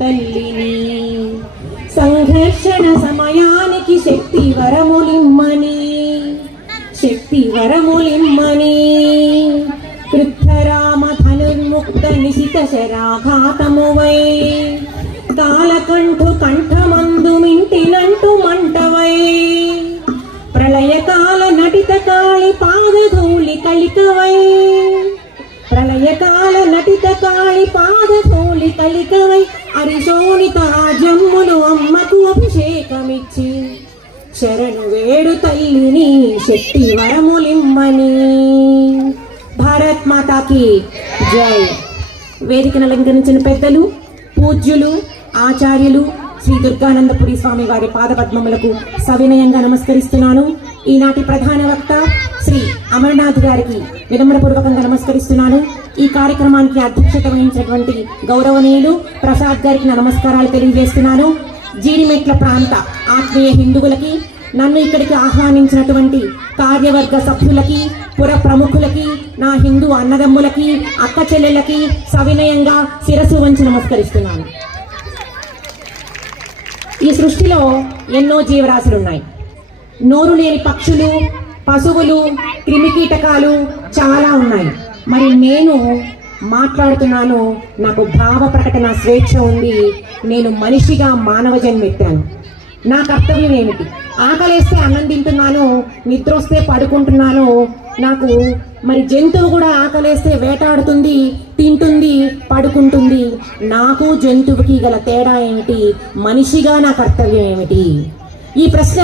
తల్లిని సంఘర్షణ సమయానికి శక్తి వరములిమ్మని కృద్ధరామ ధనుర్ముక్త నిశిత శరాఘాతమువై కాలకంఠు కంఠమందు మింటినంటు మంటవై ప్రళయకాల నటిత కాళి పాదధూళి కలికవై కలికవై అరిశోణిత జమ్ములు అమ్మకు అభిషేకమిచ్చి శరణు వేడు తల్లిని శక్తి వరములిమ్మని. భారత్ మాతాకి జై. వేదికను అలంకరించిన పెద్దలు, పూజ్యులు, ఆచార్యులు శ్రీ దుర్గానందపురి స్వామి వారి పాదపద్మములకు సవినయంగా నమస్కరిస్తున్నాను. ఈనాటి ప్రధాన వక్త శ్రీ అమర్నాథ్ గారికి వినమ్రపూర్వకంగా నమస్కరిస్తున్నాను. ఈ కార్యక్రమానికి అధ్యక్షత వహించినటువంటి గౌరవనీయులు ప్రసాద్ గారికి నా నమస్కారాలు తెలియజేస్తున్నాను. జీడిమెట్ల ప్రాంత ఆత్మీయ హిందువులకి, నన్ను ఇక్కడికి ఆహ్వానించినటువంటి కార్యవర్గ సభ్యులకి, పుర ప్రముఖులకి, నా హిందూ అన్నదమ్ములకి, అక్క చెల్లెళ్ళకి సవినయంగా శిరస్సు వంచి నమస్కరిస్తున్నాను. ఈ సృష్టిలో ఎన్నో జీవరాశులున్నాయి. నోరు లేని పక్షులు, పశువులు, క్రిమికీటకాలు చాలా ఉన్నాయి. మరి నేను మాట్లాడుతున్నాను, నాకు భావ ప్రకటన స్వేచ్ఛ ఉంది. నేను మనిషిగా మానవ జన్మెత్తాను. నా కర్తవ్యం ఏమిటి? ఆకలేస్తే అన్నం తింటున్నాను, నిద్ర వస్తే పడుకుంటున్నాను. నాకు మరి జంతువు కూడా ఆకలేస్తే వేటాడుతుంది, తింటుంది, పడుకుంటుంది. నాకు జంతువుకి గల తేడా ఏమిటి? మనిషిగా నా కర్తవ్యం ఏమిటి? ఈ ప్రశ్న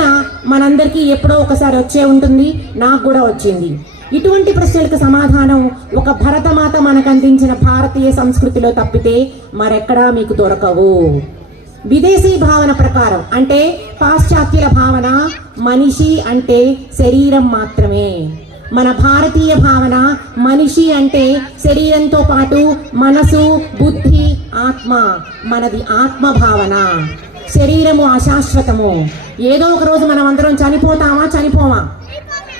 మనందరికీ ఎప్పుడో ఒకసారి వచ్చే ఉంటుంది, నాకు కూడా వచ్చింది. ఇటువంటి ప్రశ్నలకు సమాధానం ఒక భరతమాత మనకు అందించిన భారతీయ సంస్కృతిలో తప్పితే మరెక్కడా మీకు దొరకవు. విదేశీ భావన ప్రకారం, అంటే పాశ్చాత్యుల భావన, మనిషి అంటే శరీరం మాత్రమే. మన భారతీయ భావన, మనిషి అంటే శరీరంతో పాటు మనసు, బుద్ధి, ఆత్మ. మనది ఆత్మ భావన. శరీరము అశాశ్వతము. ఏదో ఒక రోజు మనం అందరం చనిపోతామా?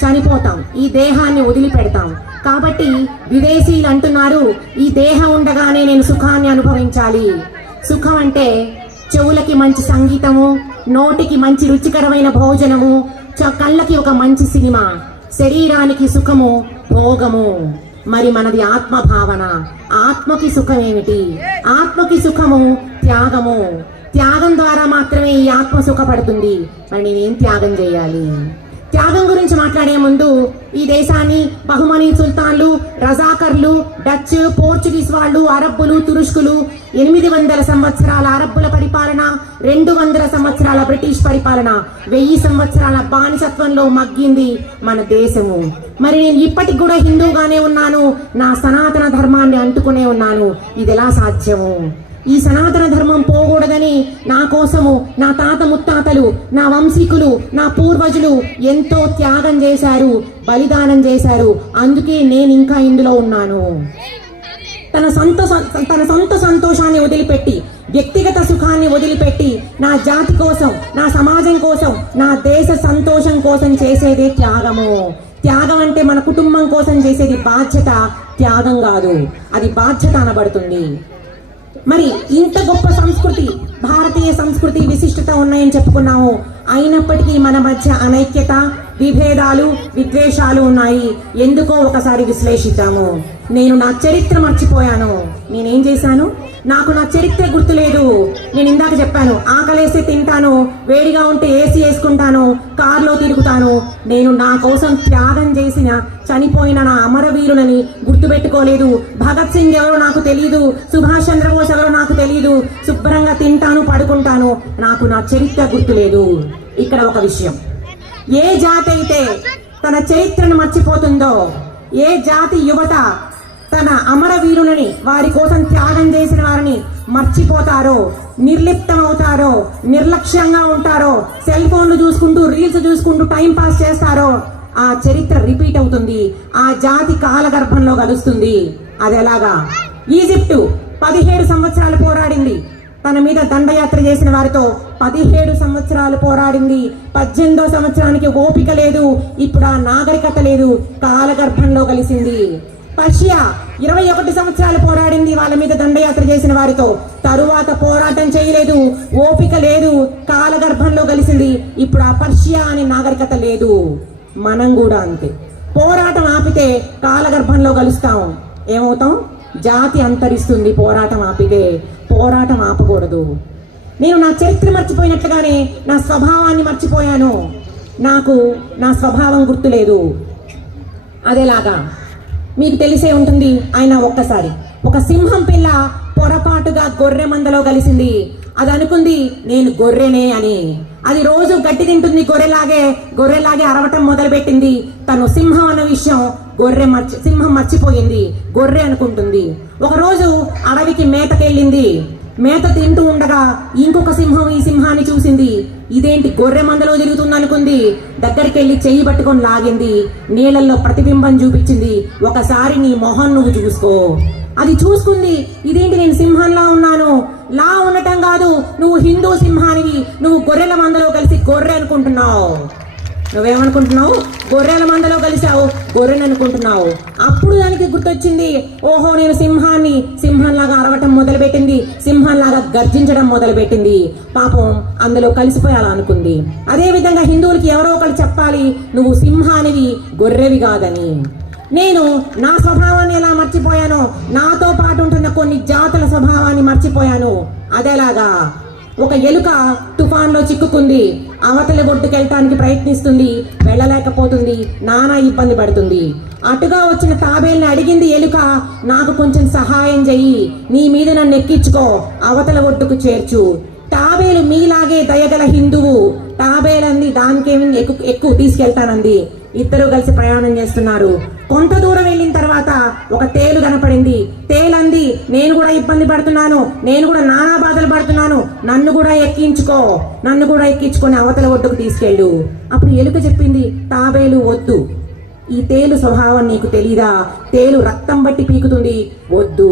చనిపోతాం. ఈ దేహాన్ని వదిలిపెడతాం. కాబట్టి విదేశీయులు అంటున్నారు, ఈ దేహం ఉండగానే నేను సుఖాన్ని అనుభవించాలి. సుఖం అంటే చెవులకి మంచి సంగీతము, నోటికి మంచి రుచికరమైన భోజనము, కళ్ళకి ఒక మంచి సినిమా. శరీరానికి సుఖము భోగము. మరి మనది ఆత్మ భావన. ఆత్మకి సుఖం ఏమిటి? ఆత్మకి సుఖము త్యాగము. త్యాగం ద్వారా మాత్రమే ఈ ఆత్మ సుఖపడుతుంది. మరి నేనేం త్యాగం చేయాలి? త్యాగం గురించి మాట్లాడే ముందు ఈ దేశాన్ని బహుమనీ సుల్తాన్లు, రజాకర్లు, డచ్, పోర్చుగీస్ వాళ్ళు, అరబ్బులు, తురుష్కులు, 800 సంవత్సరాల అరబ్బుల పరిపాలన, 200 సంవత్సరాల బ్రిటిష్ పరిపాలన, 1000 సంవత్సరాల బానిసత్వంలో మగ్గింది మన దేశము. మరి నేను ఇప్పటికి కూడా హిందూగానే ఉన్నాను, నా సనాతన ధర్మాన్ని అంటుకునే ఉన్నాను. ఇది ఎలా సాధ్యము? ఈ సనాతన ధర్మం పోకూడదని నా కోసము నా తాత ముత్తాతలు, నా వంశీకులు, నా పూర్వజులు ఎంతో త్యాగం చేశారు, బలిదానం చేశారు. అందుకే నేను ఇంకా ఇందులో ఉన్నాను. తన సొంత సంతోషాన్ని వదిలిపెట్టి, వ్యక్తిగత సుఖాన్ని వదిలిపెట్టి, నా జాతి కోసం, నా సమాజం కోసం, నా దేశ సంతోషం కోసం చేసేదే త్యాగము. త్యాగం అంటే మన కుటుంబం కోసం చేసేది బాధ్యత, త్యాగం కాదు. అది బాధ్యత అనబడుతుంది. మరి ఇంత గొప్ప సంస్కృతి, భారతీయ సంస్కృతి విశిష్టత ఉన్నాయని చెప్పుకున్నాము. అయినప్పటికీ మన మధ్య అనైక్యత, విభేదాలు, విద్వేషాలు ఉన్నాయి. ఎందుకో ఒకసారి విశ్లేషిద్దాము. నేను నా చరిత్ర మర్చిపోయాను. నేనేం చేశాను? నాకు నా చరిత్ర గుర్తులేదు. నేను ఇందాక చెప్పాను, ఆకలేస్తే తింటాను, వేడిగా ఉంటే ఏసీ వేసుకుంటాను, కారులో తిరుగుతాను. నేను నా కోసం త్యాగం చేసిన, చనిపోయిన నా అమరవీరులని గుర్తుపెట్టుకోలేదు. భగత్ సింగ్ ఎవరో నాకు తెలియదు, సుభాష్ చంద్రబోస్ ఎవరో నాకు తెలియదు. శుభ్రంగా తింటాను, పడుకుంటాను. నాకు నా చరిత్ర గుర్తులేదు. ఇక్కడ ఒక విషయం, ఏ జాతి అయితే తన చరిత్రను మర్చిపోతుందో, ఏ జాతి యువత తన అమరవీరులని, వారి కోసం త్యాగం చేసిన వారిని మర్చిపోతారో, నిర్లిప్తమవుతారో, నిర్లక్ష్యంగా ఉంటారో, సెల్ ఫోన్లు చూసుకుంటూ, రీల్స్ చూసుకుంటూ టైం పాస్ చేస్తారో, ఆ చరిత్ర రిపీట్ అవుతుంది. ఆ జాతి కాలగర్భంలో కలుస్తుంది. అది ఎలాగా? ఈజిప్టు 17 సంవత్సరాలు పోరాడింది. తన మీద దండయాత్ర చేసిన వారితో 17 సంవత్సరాలు పోరాడింది. 18వ సంవత్సరానికి ఓపిక లేదు. ఇప్పుడు ఆ నాగరికత లేదు, కాలగర్భంలో కలిసింది. పర్షియా 21 సంవత్సరాలు పోరాడింది వాళ్ళ మీద దండయాత్ర చేసిన వారితో. తరువాత పోరాటం చేయలేదు, ఓపిక లేదు, కాలగర్భంలో కలిసింది. ఇప్పుడు ఆ పర్షియా అనే నాగరికత లేదు. మనం కూడా అంతే. పోరాటం ఆపితే కాలగర్భంలో కలుస్తాం, ఏమవుతాం? జాతి అంతరిస్తుంది. పోరాటం ఆపితే. పోరాటం ఆపకూడదు. నేను నా చరిత్ర మర్చిపోయినట్లుగానే నా స్వభావాన్ని మర్చిపోయాను. నాకు నా స్వభావం గుర్తులేదు. అదేలాగా మీకు తెలిసే ఉంటుంది. ఆయన ఒక్కసారి ఒక సింహం పిల్ల పొరపాటుగా గొర్రె మందలో కలిసింది. అది అనుకుంది నేను గొర్రెనే అని. అది రోజు గట్టి తింటుంది, గొర్రెలాగే అరవటం మొదలుపెట్టింది. తను సింహం అన్న విషయం సింహం మర్చిపోయింది, గొర్రె అనుకుంటుంది. ఒకరోజు అడవికి మేతకెళ్ళింది. మేత తింటూ ఉండగా ఇంకొక సింహం ఈ సింహాన్ని చూసింది. ఇదేంటి గొర్రె మందలో తిరుగుతుంది అనుకుంది. దగ్గరికి వెళ్ళి చెయ్యి పట్టుకొని లాగింది. నీళ్ళల్లో ప్రతిబింబం చూపించింది. ఒకసారి నీ మొహం నువ్వు చూసుకో. అది చూసుకుంది. ఇదేంటి నేను సింహంలా ఉన్నాను? లా ఉండటం కాదు, నువ్వు హిందూ సింహానివి. నువ్వు గొర్రెల మందలో కలిసి గొర్రె అనుకుంటున్నావు. నువ్వేమనుకుంటున్నావు? గొర్రెల మందలో కలిసావు, గొర్రెని అనుకుంటున్నావు. అప్పుడు దానికి గుర్తొచ్చింది, ఓహో నేను సింహంలాగా అరవటం మొదలుపెట్టింది, సింహంలాగా గర్జించడం మొదలుపెట్టింది. పాపం అందులో కలిసిపోయాలా అనుకుంది. అదే విధంగా హిందువులకి ఎవరో ఒకరు చెప్పాలి, నువ్వు సింహానివి, గొర్రెవి కాదని. నేను నా స్వభావాన్ని ఎలా మర్చిపోయానో, నాతో పాటు ఉంటున్న కొన్ని జాతుల స్వభావాన్ని మర్చిపోయాను. అదేలాగా ఒక ఎలుక తుఫాన్లో చిక్కుకుంది. అవతల ఒడ్డుకెళ్ళటానికి ప్రయత్నిస్తుంది, వెళ్ళలేకపోతుంది, నానా ఇబ్బంది పడుతుంది. అటుగా వచ్చిన తాబేల్ని అడిగింది ఎలుక, నాకు కొంచెం సహాయం చెయ్యి, నీ మీద నన్ను ఎక్కించుకో, అవతల ఒడ్డుకు చేర్చు. తాబేలు మీలాగే దయగల హిందువు. తాబేలంది దానికేమి ఎక్కువ తీసుకెళ్తానంది. ఇద్దరు కలిసి ప్రయాణం చేస్తున్నారు. కొంత దూరం వెళ్ళిన తర్వాత ఒక తేలు కనపడింది. తేలంది, నేను కూడా ఇబ్బంది పడుతున్నాను, నేను కూడా నానా బాధలు పడుతున్నాను, నన్ను కూడా ఎక్కించుకొని అవతల ఒడ్డుకు తీసుకెళ్ళు. అప్పుడు ఎలుక చెప్పింది, తాబేలు వద్దు, ఈ తేలు స్వభావం నీకు తెలీదా? తేలు రక్తం బట్టి పీకుతుంది, వద్దు.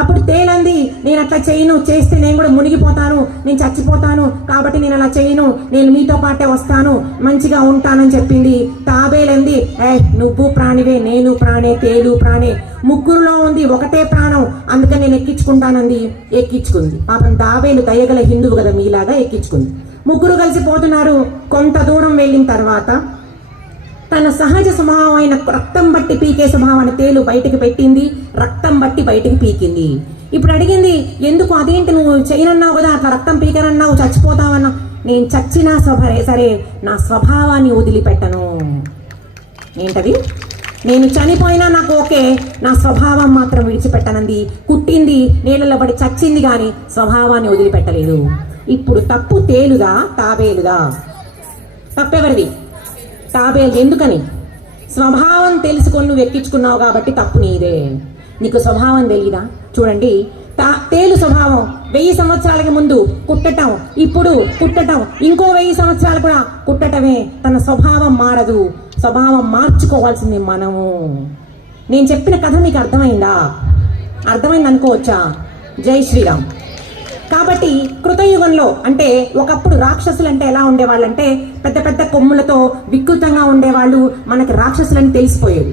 అప్పుడు తేలంది, నేను అట్లా చేయను, చేస్తే నేను కూడా మునిగిపోతాను, నేను చచ్చిపోతాను, కాబట్టి నేను అలా చేయను, నేను మీతో పాటే వస్తాను, మంచిగా ఉంటానని చెప్పింది. తాబేలంది, నువ్వు ప్రాణివే, నేను ప్రాణే, తేలు ప్రాణే, ముగ్గురులో ఉంది ఒకటే ప్రాణం, అందుకని నేను ఎక్కించుకుంటానంది. ఎక్కించుకుంది. పాపం తాబేలు దయగల హిందువు కదా, మీలాగా ఎక్కించుకుంది. ముగ్గురు కలిసి పోతున్నారు. కొంత దూరం వెళ్ళిన తర్వాత తన సహజ స్వభావం అయిన రక్తం బట్టి పీకే స్వభావాన్ని తేలు బయటకు పెట్టింది. రక్తం బట్టి బయటకు పీకింది. ఇప్పుడు అడిగింది, ఎందుకు? అదేంటి నువ్వు చేయనన్నావు కదా, అట్లా రక్తం పీకనన్నావు, చచ్చిపోతావన్నావు. నేను చచ్చినా సరే నా స్వభావాన్ని వదిలిపెట్టను. ఏంటది? నేను చనిపోయినా నాకు ఓకే, నా స్వభావం మాత్రం విడిచిపెట్టనంది. కుట్టింది, నీళ్ళలో పడి చచ్చింది, కానీ స్వభావాన్ని వదిలిపెట్టలేదు. ఇప్పుడు తప్పు తేలుదా, తాబేలుదా? తప్పెవరిది? తాబేలు. ఎందుకని? స్వభావం తెలుసుకొని నువ్వు ఎక్కించుకున్నావు కాబట్టి తప్పు నీదే. నీకు స్వభావం తెలీదా? చూడండి, తేలు స్వభావం 1000 సంవత్సరాలకి ముందు కుట్టటం, ఇప్పుడు కుట్టటం, ఇంకో 1000 సంవత్సరాలు కూడా కుట్టటమే. తన స్వభావం మారదు. స్వభావం మార్చుకోవాల్సింది మనము. నేను చెప్పిన కథ మీకు అర్థమైందా? అర్థమైంది అనుకోవచ్చా? జై శ్రీరామ్. కాబట్టి కృతయుగంలో, అంటే ఒకప్పుడు రాక్షసులు అంటే ఎలా ఉండేవాళ్ళంటే పెద్ద పెద్ద కొమ్ములతో వికృతంగా ఉండేవాళ్ళు, మనకి రాక్షసులని తెలిసిపోయేది.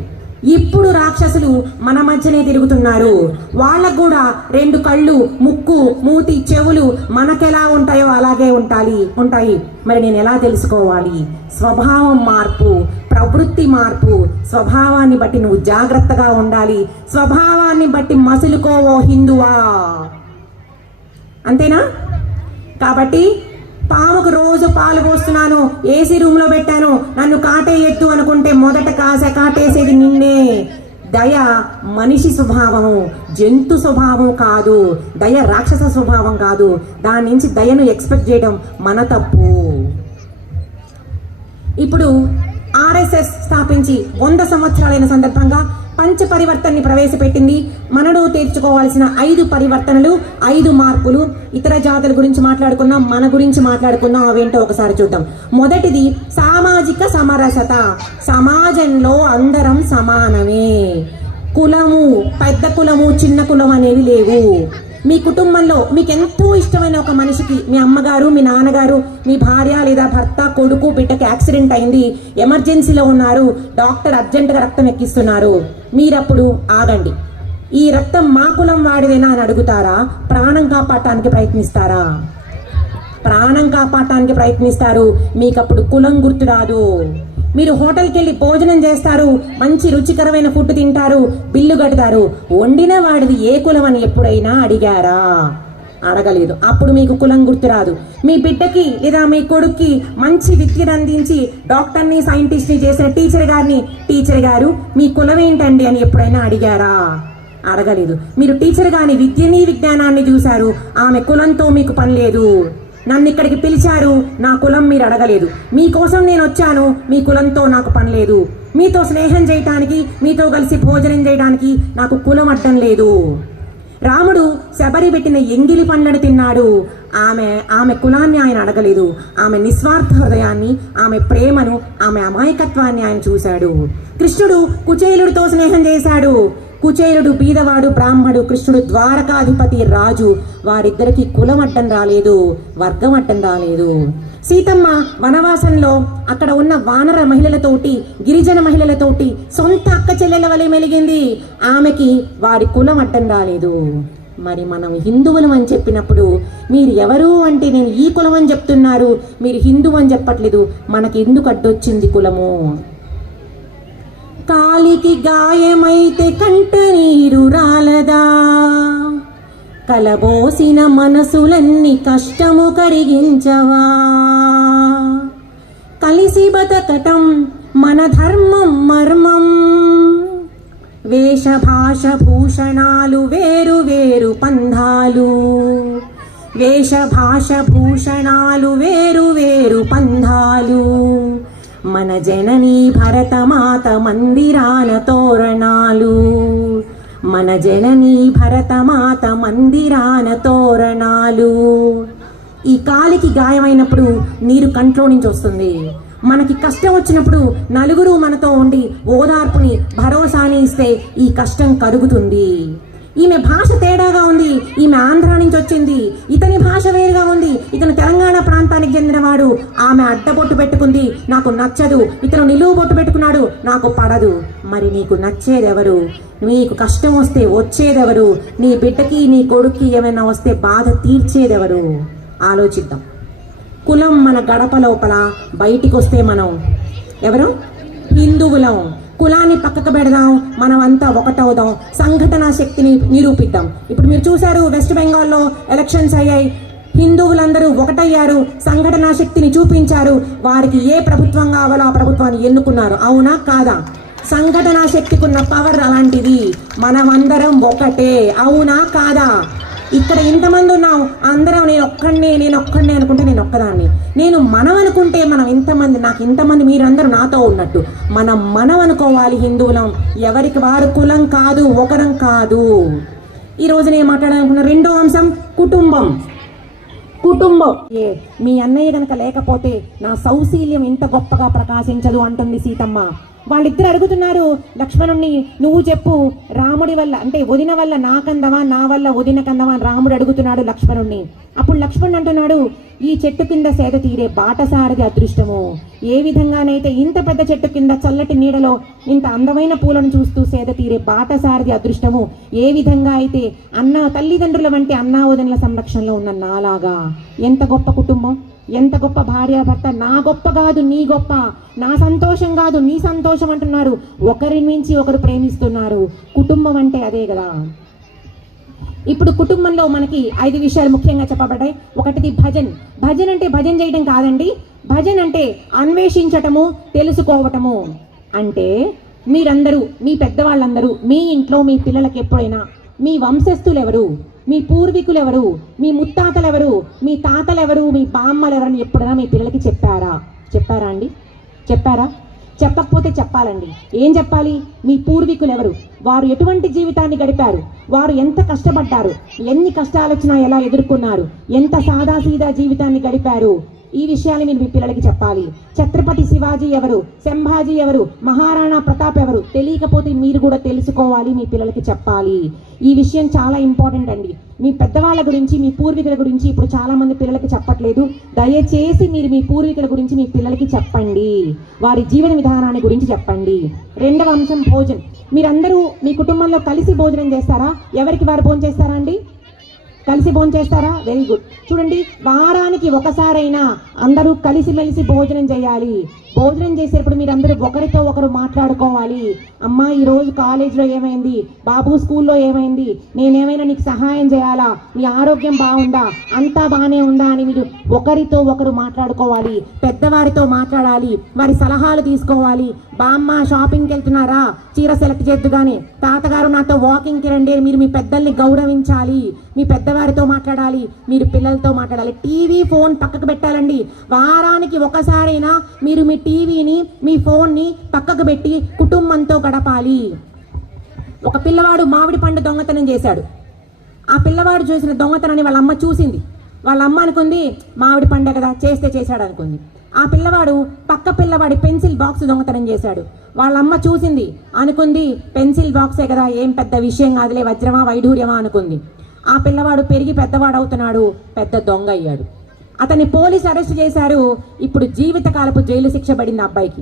ఇప్పుడు రాక్షసులు మన మధ్యనే తిరుగుతున్నారు. వాళ్ళకు కూడా 2 కళ్ళు, ముక్కు, మూతి, చెవులు మనకెలా ఉంటాయో అలాగే ఉంటాయి. మరి నేను ఎలా తెలుసుకోవాలి? స్వభావం మార్పు, ప్రవృత్తి మార్పు. స్వభావాన్ని బట్టి నువ్వు జాగ్రత్తగా ఉండాలి. స్వభావాన్ని బట్టి మసులుకోవో హిందువా. అంతేనా? కాబట్టి పాముకు రోజు పాలు పోస్తున్నాను, ఏసీ రూమ్ లో పెట్టాను, నన్ను కాటేయొద్దు అనుకుంటే మొదట కాటేసేది నిన్నే. దయ మనిషి స్వభావము, జంతు స్వభావం కాదు. దయ రాక్షస స్వభావం కాదు. దాని నుంచి దయను ఎక్స్పెక్ట్ చేయడం మన తప్పు. ఇప్పుడు ఆర్ఎస్ఎస్ స్థాపించి 100 సంవత్సరాలైన సందర్భంగా పంచ పరివర్తనని ప్రవేశపెట్టింది. మనలో తీర్చుకోవాల్సిన 5 పరివర్తనలు, 5 మార్పులు. ఇతర జాతుల గురించి మాట్లాడుకున్నాం, మన గురించి మాట్లాడుకున్నాం. అవేంటో ఒకసారి చూద్దాం. మొదటిది సామాజిక సమరసత. సమాజంలో అందరం సమానమే. కులము, పెద్ద కులము, చిన్న కులం అనేవి లేవు. మీ కుటుంబంలో మీకు ఎంతో ఇష్టమైన ఒక మనిషికి, మీ అమ్మగారు, మీ నాన్నగారు, మీ భార్య లేదా భర్త, కొడుకు, బిడ్డకి యాక్సిడెంట్ అయింది, ఎమర్జెన్సీలో ఉన్నారు, డాక్టర్ అర్జెంటుగా రక్తం ఎక్కిస్తున్నారు. మీరప్పుడు ఆగండి. ఈ రక్తం మా కులం వాడిదేనా అని అడుగుతారా? ప్రాణం కాపాడటానికి ప్రయత్నిస్తారా? ప్రాణం కాపాడటానికి ప్రయత్నిస్తారు. మీకు అప్పుడు కులం గుర్తు రాదు. మీరు హోటల్కి వెళ్ళి భోజనం చేస్తారు, మంచి రుచికరమైన ఫుడ్ తింటారు, బిల్లు కడతారు. వండిన వాడిది ఏ కులం అని ఎప్పుడైనా అడిగారా? అడగలేదు. అప్పుడు మీకు కులం గుర్తురాదు. మీ బిడ్డకి లేదా మీ కొడుక్కి మంచి విద్యను అందించి డాక్టర్ని సైంటిస్ట్ని చేసిన టీచర్ గారు మీ కులం ఏంటండి అని ఎప్పుడైనా అడిగారా? అడగలేదు. మీరు టీచర్ గాని విద్యని విజ్ఞానాన్ని చూశారు. ఆమె కులంతో మీకు పని లేదు. నన్ను ఇక్కడికి పిలిచారు, నా కులం మీరు అడగలేదు. మీకోసం నేను వచ్చాను, మీ కులంతో నాకు పని లేదు. మీతో స్నేహం చేయటానికి, మీతో కలిసి భోజనం చేయడానికి నాకు కులం అడ్డం లేదు. రాముడు శబరి పెట్టిన ఎంగిలి పండ్లను తిన్నాడు. ఆమె కులాన్ని ఆయన అడగలేదు. ఆమె నిస్వార్థ హృదయాన్ని, ఆమె ప్రేమను, ఆమె అమాయకత్వాన్ని ఆయన చూశాడు. కృష్ణుడు కుచేలుడితో స్నేహం చేశాడు. కుచేలుడు బీదవాడు, బ్రాహ్మడు, కృష్ణుడు ద్వారకాధిపతి రాజు. వారిద్దరికి కులం అడ్డం రాలేదు, వర్గం అడ్డం రాలేదు. సీతమ్మ వనవాసంలో అక్కడ ఉన్న వానర మహిళలతోటి, గిరిజన మహిళలతోటి సొంత అక్క చెల్లెల వలె మెలిగింది. ఆమెకి వారి కులం అడ్డం రాలేదు. మరి మనం హిందువులం అని చెప్పినప్పుడు మీరు ఎవరు అంటే నేను ఈ కులం అని చెప్తున్నారు, మీరు హిందువు అని చెప్పట్లేదు. మనకి ఎందుకు అడ్డొచ్చింది కులము? కాలికి గాయమైతే కంట నీరు రాలదా? కలబోసిన మనసులన్నీ కష్టము కరిగించవా? కలిసి బతకటం మన ధర్మం మర్మం. వేషభాష భూషణాలు వేరు వేరు పంధాలు. వేషభాష భూషణాలు వేరు వేరు పంధాలు. మన జననీ భరతమాత మందిరాన తోరణాలు. మన జననీ భరతమాత మందిరాన తోరణాలు. ఈ కాలికి గాయమైనప్పుడు నీరు కంట్లో నుంచి వస్తుంది. మనకి కష్టం వచ్చినప్పుడు నలుగురు మనతో ఉండి ఓదార్పుని, భరోసాని ఇస్తే ఈ కష్టం కరుగుతుంది. ఈమె భాష తేడాగా ఉంది, ఈమె ఆంధ్ర నుంచి వచ్చింది, ఇతని భాష వేరుగా ఉంది, ఇతను తెలంగాణ ప్రాంతానికి చెందినవాడు. ఆమె అడ్డబొట్టు పెట్టుకుంది, నాకు నచ్చదు. ఇతను నిలువు బొట్టు పెట్టుకున్నాడు, నాకు పడదు. మరి నీకు నచ్చేదెవరు? నీకు కష్టం వస్తే వచ్చేదెవరు? నీ బిడ్డకి, నీ కొడుక్కి ఏమైనా వస్తే బాధ తీర్చేదెవరు? ఆలోచిద్దాం. కులం మన గడప లోపల, బయటికి వస్తే మనం ఎవరు? హిందువులం. కులాన్ని పక్కకు పెడదాం, మనం అంతా ఒకటవుదాం, సంఘటన శక్తిని నిరూపిద్దాం. ఇప్పుడు మీరు చూశారు, వెస్ట్ బెంగాల్లో ఎలక్షన్స్ అయ్యాయి, హిందువులందరూ ఒకటయ్యారు, సంఘటన శక్తిని చూపించారు. వారికి ఏ ప్రభుత్వం కావాలో ఆ ప్రభుత్వాన్ని ఎన్నుకున్నారు. అవునా కాదా? సంఘటన శక్తికి ఉన్న పవర్ అలాంటిది. మనమందరం ఒకటే. అవునా కాదా? ఇక్కడ ఇంతమంది ఉన్నాం, అందరం నేను ఒక్కడినే అనుకుంటే నేను ఒక్కదాన్ని. మనం అనుకుంటే మనం ఇంతమంది, నాకు ఇంతమంది, మీరందరూ నాతో ఉన్నట్టు. మనం అనుకోవాలి. హిందువులం. ఎవరికి వారు కులం కాదు, ఒకరం కాదు. ఈరోజు నేను మాట్లాడాలనుకున్న రెండో అంశం కుటుంబం. మీ అన్నయ్య గనక లేకపోతే నా సౌశీల్యం ఇంత గొప్పగా ప్రకాశించదు అంటుంది సీతమ్మ. వాళ్ళిద్దరు అడుగుతున్నారు లక్ష్మణుణ్ణి, నువ్వు చెప్పు, రాముడి వల్ల అంటే వదిన వల్ల నాకందవా, నా వల్ల వదిన కందవా అని రాముడు అడుగుతున్నాడు లక్ష్మణుణ్ణి. అప్పుడు లక్ష్మణుడు అంటున్నాడు, ఈ చెట్టు కింద సేద తీరే బాటసారది అదృష్టము. ఏ విధంగానైతే ఇంత పెద్ద చెట్టు కింద చల్లటి నీడలో ఇంత అందమైన పూలను చూస్తూ సేద తీరే బాటసారది అదృష్టము, ఏ విధంగా అయితే తల్లిదండ్రుల వంటి అన్నా వదినల సంరక్షణలో ఉన్న నాలాగా. ఎంత గొప్ప కుటుంబం, ఎంత గొప్ప భార్యాభర్త. నా గొప్ప కాదు నీ గొప్ప, నా సంతోషం కాదు నీ సంతోషం అంటున్నారు. ఒకరి నుంచి ఒకరు ప్రేమిస్తున్నారు. కుటుంబం అంటే అదే కదా. ఇప్పుడు కుటుంబంలో మనకి 5 విషయాలు ముఖ్యంగా చెప్పబడ్డాయి. ఒకటిది భజన్. భజన్ అంటే భజన చేయడం కాదండి. భజన్ అంటే అన్వేషించటము, తెలుసుకోవటము. అంటే మీరందరూ, మీ పెద్దవాళ్ళందరూ మీ ఇంట్లో మీ పిల్లలకి ఎప్పుడైనా మీ వంశస్థులు ఎవరు, మీ పూర్వీకులు ఎవరు, మీ ముత్తాతలు ఎవరు, మీ తాతలు ఎవరు, మీ బామ్మలు ఎవరని ఎప్పుడైనా మీ పిల్లలకి చెప్పారా అండి? చెప్పారా? చెప్పకపోతే చెప్పాలండి. ఏం చెప్పాలి? మీ పూర్వీకులు ఎవరు, వారు ఎటువంటి జీవితాన్ని గడిపారు, వారు ఎంత కష్టపడ్డారు, ఎన్ని కష్టాలు వచ్చినా ఎలా ఎదుర్కొన్నారు, ఎంత సాదాసీదా జీవితాన్ని గడిపారు, ఈ విషయాన్ని మీరు మీ పిల్లలకి చెప్పాలి. ఛత్రపతి శివాజీ ఎవరు, సంభాజీ ఎవరు, మహారాణా ప్రతాప్ ఎవరు తెలియకపోతే మీరు కూడా తెలుసుకోవాలి, మీ పిల్లలకి చెప్పాలి. ఈ విషయం చాలా ఇంపార్టెంట్ అండి. మీ పెద్దవాళ్ళ గురించి, మీ పూర్వీకుల గురించి ఇప్పుడు చాలా మంది పిల్లలకి చెప్పట్లేదు. దయచేసి మీరు మీ పూర్వీకుల గురించి మీ పిల్లలకి చెప్పండి, వారి జీవన విధానాన్ని గురించి చెప్పండి. రెండవ అంశం భోజన్. మీరందరూ మీ కుటుంబంలో కలిసి భోజనం చేస్తారా? ఎవరికి వారు భోజనం చేస్తారా అండి? కలిసి భోజనం చేస్తారా? Very good. చూడండి, వారానికి ఒకసారైనా అందరూ కలిసిమెలిసి భోజనం చేయాలి. భోజనం చేసేటప్పుడు మీరందరూ ఒకరితో ఒకరు మాట్లాడుకోవాలి. అమ్మా, ఈరోజు కాలేజీలో ఏమైంది, బాబు స్కూల్లో ఏమైంది, నేనేమైనా నీకు సహాయం చేయాలా, నీ ఆరోగ్యం బాగుందా, అంతా బాగానే ఉందా అని మీరు ఒకరితో ఒకరు మాట్లాడుకోవాలి. పెద్దవారితో మాట్లాడాలి, వారి సలహాలు తీసుకోవాలి. బామ్మ షాపింగ్కి వెళ్తున్నారా, చీర సెలెక్ట్ చేద్దు కానీ, తాతగారు నాతో వాకింగ్కి రండి, మీరు మీ పెద్దల్ని గౌరవించాలి. మీ పెద్దవారితో మాట్లాడాలి, మీరు పిల్లలతో మాట్లాడాలి. టీవీ ఫోన్ పక్కకు పెట్టాలండి. వారానికి ఒకసారైనా మీరు మీ టీవీని మీ ఫోన్ని పక్కకు పెట్టి కుటుంబంతో గడపాలి. ఒక పిల్లవాడు మామిడి పండు దొంగతనం చేశాడు. ఆ పిల్లవాడు చూసిన దొంగతనాన్ని వాళ్ళ అమ్మ చూసింది. వాళ్ళ అమ్మ అనుకుంది మామిడి పండే కదా, చేస్తే చేశాడు అనుకుంది. ఆ పిల్లవాడు పక్క పిల్లవాడి పెన్సిల్ బాక్స్ దొంగతనం చేశాడు. వాళ్ళ అమ్మ చూసింది, అనుకుంది పెన్సిల్ బాక్సే కదా, ఏం పెద్ద విషయం కాదులే, వజ్రమా వైఢూర్యమా అనుకుంది. ఆ పిల్లవాడు పెరిగి పెద్దవాడు అవుతున్నాడు, పెద్ద దొంగ అయ్యాడు. అతన్ని పోలీసు అరెస్ట్ చేశారు. ఇప్పుడు జీవితకాలపు జైలు శిక్ష పడింది అబ్బాయికి.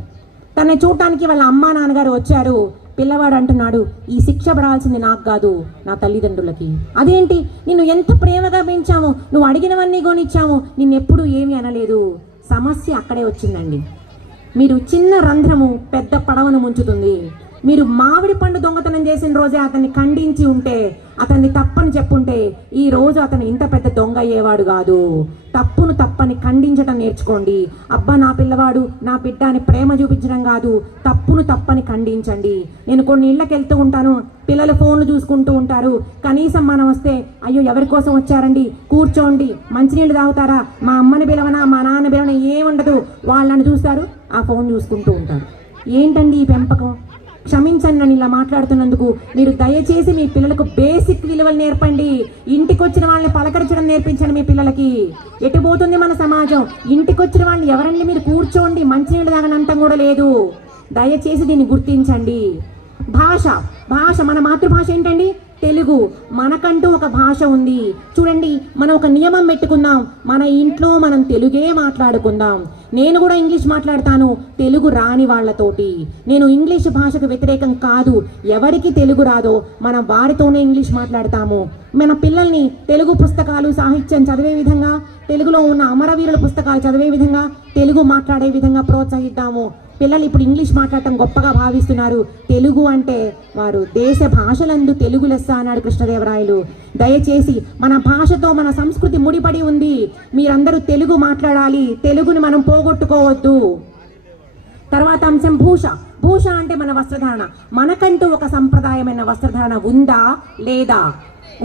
తనని చూడటానికి వాళ్ళ అమ్మా నాన్నగారు వచ్చారు. పిల్లవాడు అంటున్నాడు, ఈ శిక్ష పడాల్సింది నాకు కాదు, నా తల్లిదండ్రులకి. అదేంటి, నిన్ను ఎంత ప్రేమగా పెంచాము, నువ్వు అడిగినవన్నీ కొనిచ్చాము, నిన్నెప్పుడు ఏమీ అనలేదు. సమస్య అక్కడే వచ్చిందండి. మీరు చిన్న రంధ్రము పెద్ద పడవను ముంచుతుంది. మీరు మామిడి పండు దొంగతనం చేసిన రోజే అతన్ని ఖండించి ఉంటే, అతన్ని తప్పని చెప్పుంటే, ఈ రోజు అతను ఇంత పెద్ద దొంగ అయ్యేవాడు కాదు. తప్పును తప్పని ఖండించడం నేర్చుకోండి. అబ్బా, నా పిల్లవాడు నా బిడ్డ అని ప్రేమ చూపించడం కాదు, తప్పును తప్పని ఖండించండి. నేను కొన్ని ఇళ్ళకి వెళ్తూ ఉంటాను, పిల్లలు ఫోన్లు చూసుకుంటూ ఉంటారు. కనీసం మనం వస్తే, అయ్యో ఎవరి కోసం వచ్చారండి, కూర్చోండి, మంచినీళ్ళు తాగుతారా, మా అమ్మని పిలవనా, మా నాన్న పిలవనా, ఏముండదు. వాళ్ళని చూస్తారు, ఆ ఫోన్ చూసుకుంటూ ఉంటారు. ఏంటండి ఈ పెంపకం? క్షమించండి నన్ను ఇలా మాట్లాడుతున్నందుకు. మీరు దయచేసి మీ పిల్లలకు బేసిక్ విలువలు నేర్పండి. ఇంటికి వచ్చిన వాళ్ళని పలకరించడం నేర్పించండి మీ పిల్లలకి. ఎటు పోతుంది మన సమాజం? ఇంటికి వచ్చిన వాళ్ళని ఎవరండి మీరు కూర్చోండి మంచినీళ్ళు తాగనంతం కూడా లేదు. దయచేసి దీన్ని గుర్తించండి. భాష, మన మాతృభాష ఏంటండి? తెలుగు. మనకంటూ ఒక భాష ఉంది. చూడండి, మనం ఒక నియమం పెట్టుకుందాం, మన ఇంట్లో మనం తెలుగే మాట్లాడుకుందాం. నేను కూడా ఇంగ్లీష్ మాట్లాడతాను తెలుగు రాని వాళ్ళతోటి. నేను ఇంగ్లీష్ భాషకు వ్యతిరేకం కాదు. ఎవరికి తెలుగు రాదో మనం వారితోనే ఇంగ్లీష్ మాట్లాడతాము. మన పిల్లల్ని తెలుగు పుస్తకాలు, సాహిత్యం చదివే విధంగా, తెలుగులో ఉన్న అమరవీరుల పుస్తకాలు చదివే విధంగా, తెలుగు మాట్లాడే విధంగా ప్రోత్సహిద్దాము. పిల్లలు ఇప్పుడు ఇంగ్లీష్ మాట్లాడటం గొప్పగా భావిస్తున్నారు. తెలుగు అంటే వారు దేశ భాషలందు తెలుగు లెస్స అన్నాడు కృష్ణదేవరాయలు. దయచేసి మన భాషతో మన సంస్కృతి ముడిపడి ఉంది. మీరందరూ తెలుగు మాట్లాడాలి. తెలుగుని మనం పోగొట్టుకోవద్దు. తర్వాత అంశం భూష. భూష అంటే మన వస్త్రధారణ. మనకంటూ ఒక సంప్రదాయమైన వస్త్రధారణ ఉందా లేదా?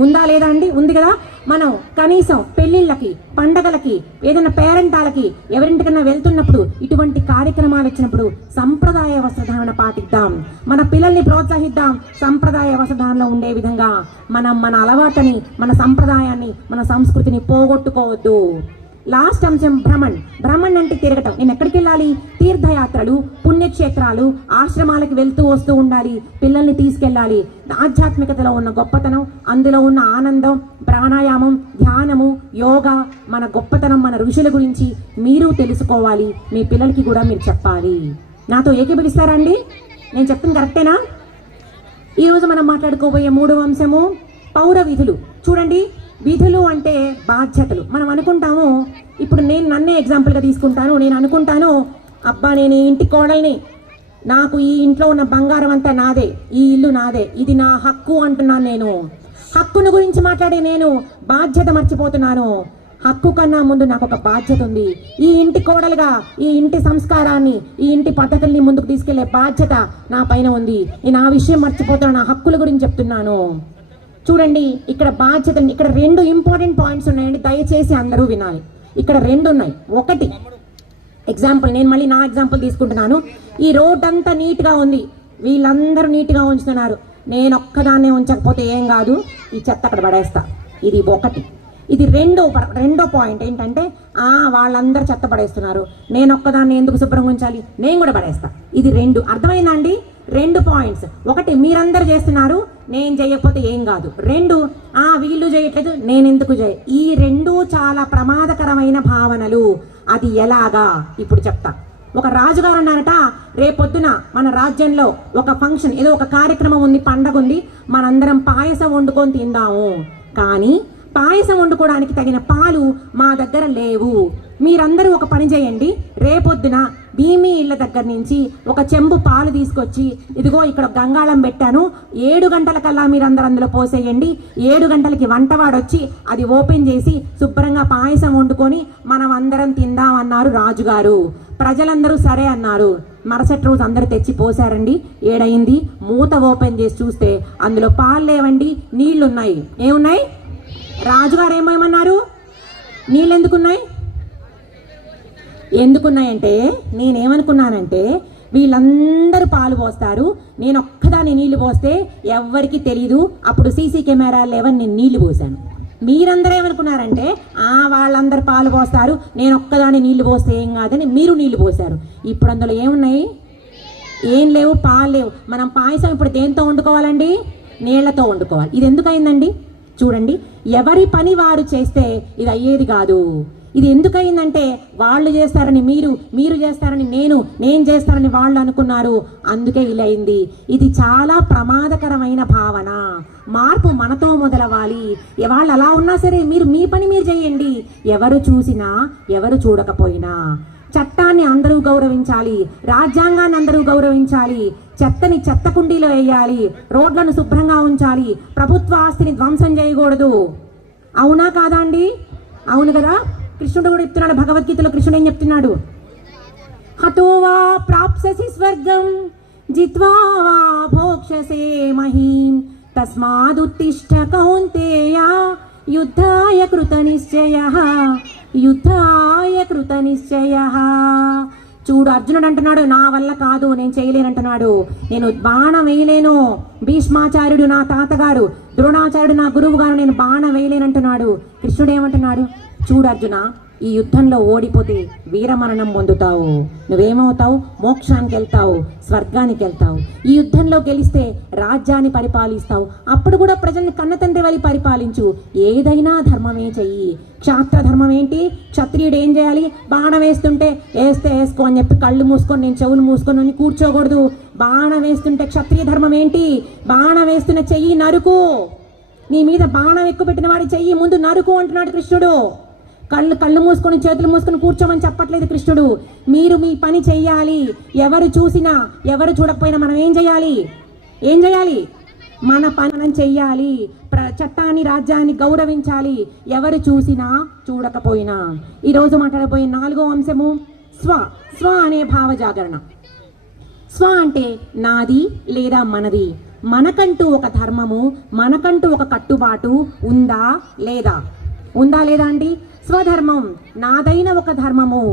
ఉందా లేదా అండి? ఉంది కదా. మనం కనీసం పెళ్లిళ్ళకి, పండగలకి, ఏదైనా పేరెంటాలకి, ఎవరింటికన్నా వెళ్తున్నప్పుడు, ఇటువంటి కార్యక్రమాలు వచ్చినప్పుడు సంప్రదాయ వస్త్రధారణ పాటిద్దాం. మన పిల్లల్ని ప్రోత్సహిద్దాం సంప్రదాయ వస్త్రధారణలో ఉండే విధంగా. మనం మన అలవాటుని, మన సంప్రదాయాన్ని, మన సంస్కృతిని పోగొట్టుకోవద్దు. లాస్ట్ అంశం భ్రమణ్ అంటే తిరగటం. నేను ఎక్కడికి వెళ్ళాలి? తీర్థయాత్రలు, పుణ్యక్షేత్రాలు, ఆశ్రమాలకు వెళ్తూ వస్తూ ఉండాలి. పిల్లల్ని తీసుకెళ్ళాలి. ఆధ్యాత్మికతలో ఉన్న గొప్పతనం, అందులో ఉన్న ఆనందం, ప్రాణాయామం, ధ్యానము, యోగా, మన గొప్పతనం, మన ఋషుల గురించి మీరు తెలుసుకోవాలి. మీ పిల్లలకి కూడా మీరు చెప్పాలి. నాతో ఏకీభవిస్తారా అండి? నేను చెప్తుంది కరెక్టేనా? ఈరోజు మనం మాట్లాడుకోబోయే మూడవ అంశము పౌర విధులు. చూడండి, విధులు అంటే బాధ్యతలు. మనం అనుకుంటాము, ఇప్పుడు నేను నన్నే ఎగ్జాంపుల్గా తీసుకుంటాను. నేను అనుకుంటాను, అబ్బా నేను ఈ ఇంటి కోడల్ని, నాకు ఈ ఇంట్లో ఉన్న బంగారం అంతా నాదే, ఈ ఇల్లు నాదే, ఇది నా హక్కు అంటున్నాను. నేను హక్కును గురించి మాట్లాడే నేను బాధ్యత మర్చిపోతున్నాను. హక్కు కన్నా ముందు నాకు ఒక బాధ్యత ఉంది. ఈ ఇంటి కోడలుగా ఈ ఇంటి సంస్కారాన్ని, ఈ ఇంటి పద్ధతుల్ని ముందుకు తీసుకెళ్లే బాధ్యత నా పైన ఉంది. నేను ఆ విషయం మర్చిపోతున్నాను. నా హక్కుల గురించి చెప్తున్నాను. చూడండి, ఇక్కడ బాధ్యతలు, ఇక్కడ 2 ఇంపార్టెంట్ పాయింట్స్ ఉన్నాయండి. దయచేసి అందరూ వినాలి. ఇక్కడ 2 ఉన్నాయి. ఒకటి ఎగ్జాంపుల్, నేను మళ్ళీ నా ఎగ్జాంపుల్ తీసుకుంటున్నాను. ఈ రోడ్ అంతా నీట్గా ఉంది, వీళ్ళందరూ నీట్గా ఉంచుతున్నారు. నేను ఒక్కదాన్నే ఉంచకపోతే ఏం కాదు, ఈ చెత్త అక్కడ పడేస్తా. ఇది ఒకటి. ఇది రెండో పాయింట్ ఏంటంటే, వాళ్ళందరూ చెత్త పడేస్తున్నారు, నేను ఒక్కదాన్ని ఎందుకు శుభ్రంగా ఉంచాలి, నేను కూడా పడేస్తా. ఇది 2. అర్థమైందండి? 2 పాయింట్స్. ఒకటి, మీరందరూ చేస్తున్నారు, నేను చేయకపోతే ఏం కాదు. 2, వీళ్ళు చేయట్లేదు, నేను ఎందుకు చేయ. ఈ 2 చాలా ప్రమాదకరమైన భావనలు. అది ఎలాగా ఇప్పుడు చెప్తా. ఒక రాజుగారు అన్నారట, రేపొద్దున మన రాజ్యంలో ఒక ఫంక్షన్, ఏదో ఒక కార్యక్రమం ఉంది, పండగ ఉంది, మనందరం పాయసం వండుకొని తిందాము. కానీ పాయసం వండుకోవడానికి తగిన పాలు మా దగ్గర లేవు. మీరందరూ ఒక పని చేయండి, రేపొద్దున మీ ఇళ్ళ దగ్గర నుంచి ఒక చెంబు పాలు తీసుకొచ్చి, ఇదిగో ఇక్కడ గంగాళం పెట్టాను, 7 గంటలకల్లా మీరందరూ అందులో పోసేయండి. 7 గంటలకి వంటవాడు వచ్చి అది ఓపెన్ చేసి శుభ్రంగా పాయసం వండుకొని మనం అందరం తిందామన్నారు రాజుగారు. ప్రజలందరూ సరే అన్నారు. మరుసటి రోజు అందరూ తెచ్చి పోసారండి. ఏడైంది, మూత ఓపెన్ చేసి చూస్తే అందులో పాలు లేవండి, నీళ్లున్నాయి. ఏమున్నాయి? రాజుగారు ఏమేమన్నారు? నీళ్ళు ఎందుకున్నాయి? ఎందుకున్నాయంటే, నేనేమనుకున్నానంటే వీళ్ళందరూ పాలు పోస్తారు, నేను ఒక్కదాన్ని నీళ్లు పోస్తే ఎవ్వరికి తెలీదు, అప్పుడు సీసీ కెమెరాలు లేవని నేను నీళ్లు పోసాను. మీరందరూ ఏమనుకున్నారంటే వాళ్ళందరూ పాలు పోస్తారు, నేను ఒక్కదాన్ని నీళ్లు పోస్తే ఏం కాదని మీరు నీళ్లు పోసారు. ఇప్పుడు అందులో ఏమున్నాయి? ఏం లేవు, పాలు లేవు. మనం పాయసం ఇప్పుడు దేంతో వండుకోవాలండి? నీళ్లతో వండుకోవాలి. ఇది ఎందుకు అయిందండి? చూడండి, ఎవరి పని వారు చేస్తే ఇది అయ్యేది కాదు. ఇది ఎందుకయిందంటే వాళ్ళు చేస్తారని మీరు చేస్తారని నేను చేస్తారని వాళ్ళు అనుకున్నారు, అందుకే ఇలా అయింది. ఇది చాలా ప్రమాదకరమైన భావన. మార్పు మనతో మొదలవ్వాలి. వాళ్ళు అలా ఉన్నా సరే మీరు మీ పని మీరు చేయండి. ఎవరు చూసినా ఎవరు చూడకపోయినా చట్టాన్ని అందరూ గౌరవించాలి, రాజ్యాంగాన్ని అందరూ గౌరవించాలి, చెత్తని చెత్త కుండీలో వేయాలి, రోడ్లను శుభ్రంగా ఉంచాలి, ప్రభుత్వ ఆస్తిని ధ్వంసం చేయకూడదు. అవునా కాదా అండి? అవును కదా. కృష్ణుడు కూడా చెప్తున్నాడు, భగవద్గీతలో కృష్ణుడు ఏం చెప్తున్నాడు? హతోవా ప్రాప్స్యసి స్వర్గం జిత్వా వా భోక్ష్యసే మహీం తస్మాదుత్తిష్ఠ కౌంతేయ యుద్ధాయ కృతనిశ్చయః యుద్ధాయ కృతనిశ్చయః. చూడు, అర్జునుడు అంటున్నాడు, నా వల్ల కాదు, నేను చేయలేనంటున్నాడు, నేను బాణం వేయలేను. భీష్మాచార్యుడు నా తాతగారు, ద్రోణాచార్యుడు నా గురువు గారు, నేను బాణం వేయలేనంటున్నాడు. కృష్ణుడు ఏమంటున్నాడు? చూడు అర్జున, ఈ యుద్ధంలో ఓడిపోతే వీరమరణం పొందుతావు, నువ్వేమవుతావు? మోక్షానికి వెళ్తావు, స్వర్గానికి వెళ్తావు. ఈ యుద్ధంలో గెలిస్తే రాజ్యాన్ని పరిపాలిస్తావు, అప్పుడు కూడా ప్రజల్ని కన్నతండ్రి వలి పరిపాలించు. ఏదైనా ధర్మమే చెయ్యి. క్షాత్ర ధర్మం ఏంటి? క్షత్రియుడు ఏం చేయాలి? బాణం వేస్తుంటే వేసుకో అని చెప్పి కళ్ళు మూసుకొని నేను చెవులు మూసుకొని కూర్చోకూడదు. బాణం వేస్తుంటే క్షత్రియ ధర్మం ఏంటి? బాణం వేస్తున్న చెయ్యి నరుకు. నీ మీద బాణం ఎక్కువ పెట్టిన వాడి చెయ్యి ముందు నరుకు అంటున్నాడు కృష్ణుడు. కళ్ళు మూసుకొని చేతులు మూసుకొని కూర్చోమని చెప్పట్లేదు కృష్ణుడు. మీరు మీ పని చెయ్యాలి. ఎవరు చూసినా ఎవరు చూడకపోయినా మనం ఏం చేయాలి? మన పని మనం చెయ్యాలి. చట్టాన్ని రాజ్యాన్ని గౌరవించాలి, ఎవరు చూసినా చూడకపోయినా. ఈరోజు మాట్లాడబోయే 4వ అంశము స్వ అనే భావ జాగరణ. స్వ అంటే నాది లేదా మనది. మనకంటూ ఒక ధర్మము, మనకంటూ ఒక కట్టుబాటు ఉందా లేదా అండి? స్వధర్మం నాదైన ఒక ధర్మము,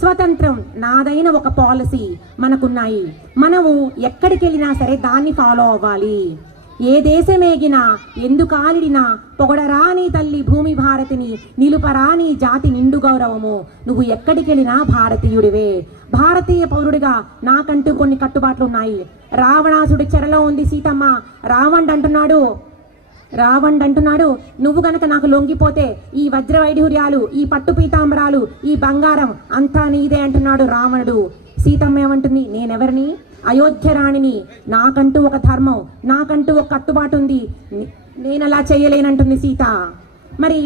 స్వతంత్రం నాదైన ఒక పాలసీ మనకున్నాయి. మనము ఎక్కడికి వెళ్ళినా సరే దాన్ని ఫాలో అవ్వాలి. ఏ దేశమేగినా ఎందుకానిడినా పొగడరా నీ తల్లి భూమి భారతిని, నిలుపరా నీ జాతి నిండు గౌరవము. నువ్వు ఎక్కడికి వెళ్ళినా భారతీయుడివే. భారతీయ పౌరుడిగా నాకంటూ కొన్ని కట్టుబాట్లు ఉన్నాయి. రావణాసుడి చెరలో ఉంది సీతమ్మ. రావణుడు అంటున్నాడు, నువ్వు గనక నాకు లొంగిపోతే ఈ వజ్ర వైఢూర్యాలు, ఈ పట్టు పీతాంబరాలు, ఈ బంగారం అంతా నీదే అంటున్నాడు రావణుడు. సీతమ్మ ఏమంటుంది? నేనెవరిని? అయోధ్య రాణిని. నాకంటూ ఒక ధర్మం, నాకంటూ ఒక కట్టుబాటు ఉంది, నేను అలా చేయలేనంటుంది సీత. మరి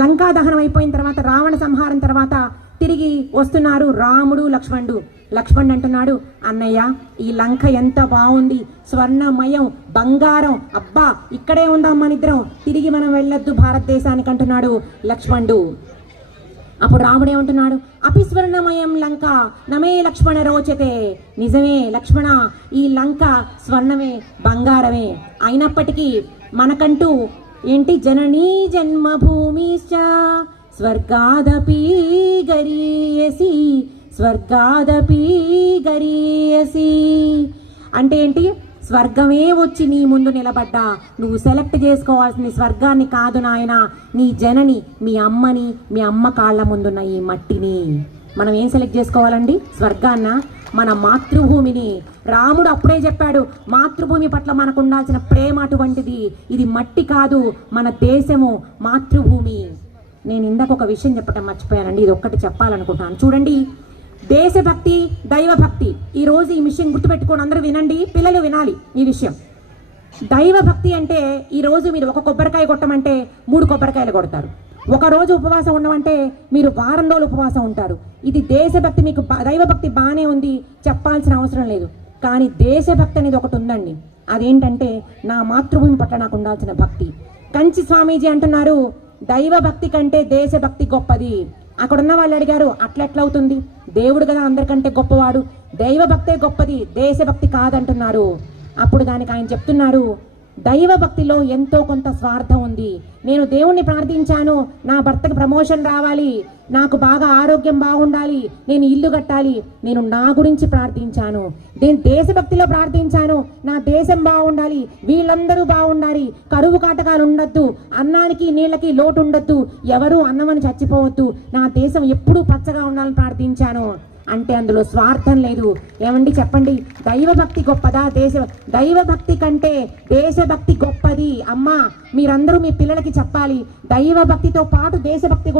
లంకా దహనం అయిపోయిన తర్వాత, రావణ సంహారం తర్వాత తిరిగి వస్తున్నారు రాముడు లక్ష్మణుడు. లక్ష్మణుడు అంటున్నాడు, అన్నయ్య ఈ లంక ఎంత బాగుంది, స్వర్ణమయం, బంగారం, అబ్బా ఇక్కడే ఉందాం మనిద్దరం, తిరిగి మనం వెళ్ళొద్దు భారతదేశానికి అంటున్నాడు లక్ష్మణుడు. అప్పుడు రాముడు ఏమంటున్నాడు? అపి స్వర్ణమయం లంక నమే లక్ష్మణ రోచతే. నిజమే లక్ష్మణ, ఈ లంక స్వర్ణమే, బంగారమే. అయినప్పటికీ మనకంటూ ఏంటి? జననీ జన్మభూమిశ్చ స్వర్గాదపి గరీయసి. అంటే ఏంటి? స్వర్గమే వచ్చి నీ ముందు నిలబడ్డా నువ్వు సెలెక్ట్ చేసుకోవాల్సింది స్వర్గాన్ని కాదు నాయన, నీ జనని, మీ అమ్మని, మీ అమ్మ కాళ్ళ ముందున్న ఈ మట్టిని. మనం ఏం సెలెక్ట్ చేసుకోవాలండి? స్వర్గాన్న, మన మాతృభూమిని. రాముడు అప్పుడే చెప్పాడు, మాతృభూమి పట్ల మనకు ఉండాల్సిన ప్రేమ అటువంటిది. ఇది మట్టి కాదు, మన దేశము మాతృభూమి. నేను ఇందాక ఒక విషయం చెప్పటం మర్చిపోయానండి, ఇది ఒక్కటి చెప్పాలనుకుంటున్నాను. చూడండి, దేశభక్తి, దైవభక్తి. ఈరోజు ఈ విషయం గుర్తుపెట్టుకొని అందరూ వినండి, పిల్లలు వినాలి ఈ విషయం. దైవభక్తి అంటే ఈరోజు మీరు ఒక కొబ్బరికాయ కొట్టమంటే 3 కొబ్బరికాయలు కొడతారు. ఒక రోజు ఉపవాసం ఉండమంటే మీరు వారం రోజులు ఉపవాసం ఉంటారు. ఇది దేశభక్తి. మీకు దైవభక్తి బాగానే ఉంది, చెప్పాల్సిన అవసరం లేదు. కానీ దేశభక్తి అనేది ఒకటి ఉందండి. అదేంటంటే నా మాతృభూమి పట్ల నాకు ఉండాల్సిన భక్తి. కంచి స్వామీజీ అంటున్నారు, దైవభక్తి కంటే దేశభక్తి గొప్పది. అక్కడ ఉన్న వాళ్ళు అడిగారు, అట్లెట్లవుతుంది? దేవుడు కదా అందరికంటే గొప్పవాడు, దైవభక్తే గొప్పది, దేశభక్తి కాదంటున్నారు. అప్పుడు దానికి ఆయన చెప్తున్నారు, దైవభక్తిలో ఎంతో కొంత స్వార్థం ఉంది. నేను దేవుణ్ణి ప్రార్థించాను, నా భర్తకి ప్రమోషన్ రావాలి, నాకు బాగా ఆరోగ్యం బాగుండాలి, నేను ఇల్లు కట్టాలి, నేను నా గురించి ప్రార్థించాను. నేను దేశభక్తిలో ప్రార్థించాను, నా దేశం బాగుండాలి, వీళ్ళందరూ బాగుండాలి, కరువు కాటకాలు ఉండొద్దు, అన్నానికి నీళ్ళకి లోటు ఉండొద్దు, ఎవరు అన్నమని చచ్చిపోవద్దు, నా దేశం ఎప్పుడూ పచ్చగా ఉండాలని ప్రార్థించాను అంటే అందులో స్వార్థం లేదు. ఏమండి చెప్పండి, దైవభక్తి గొప్పదా? దైవభక్తి కంటే దేశభక్తి గొప్పది. అమ్మా, మీరందరూ మీ పిల్లలకి చెప్పాలి, దైవభక్తితో పాటు దేశభక్తి కూడా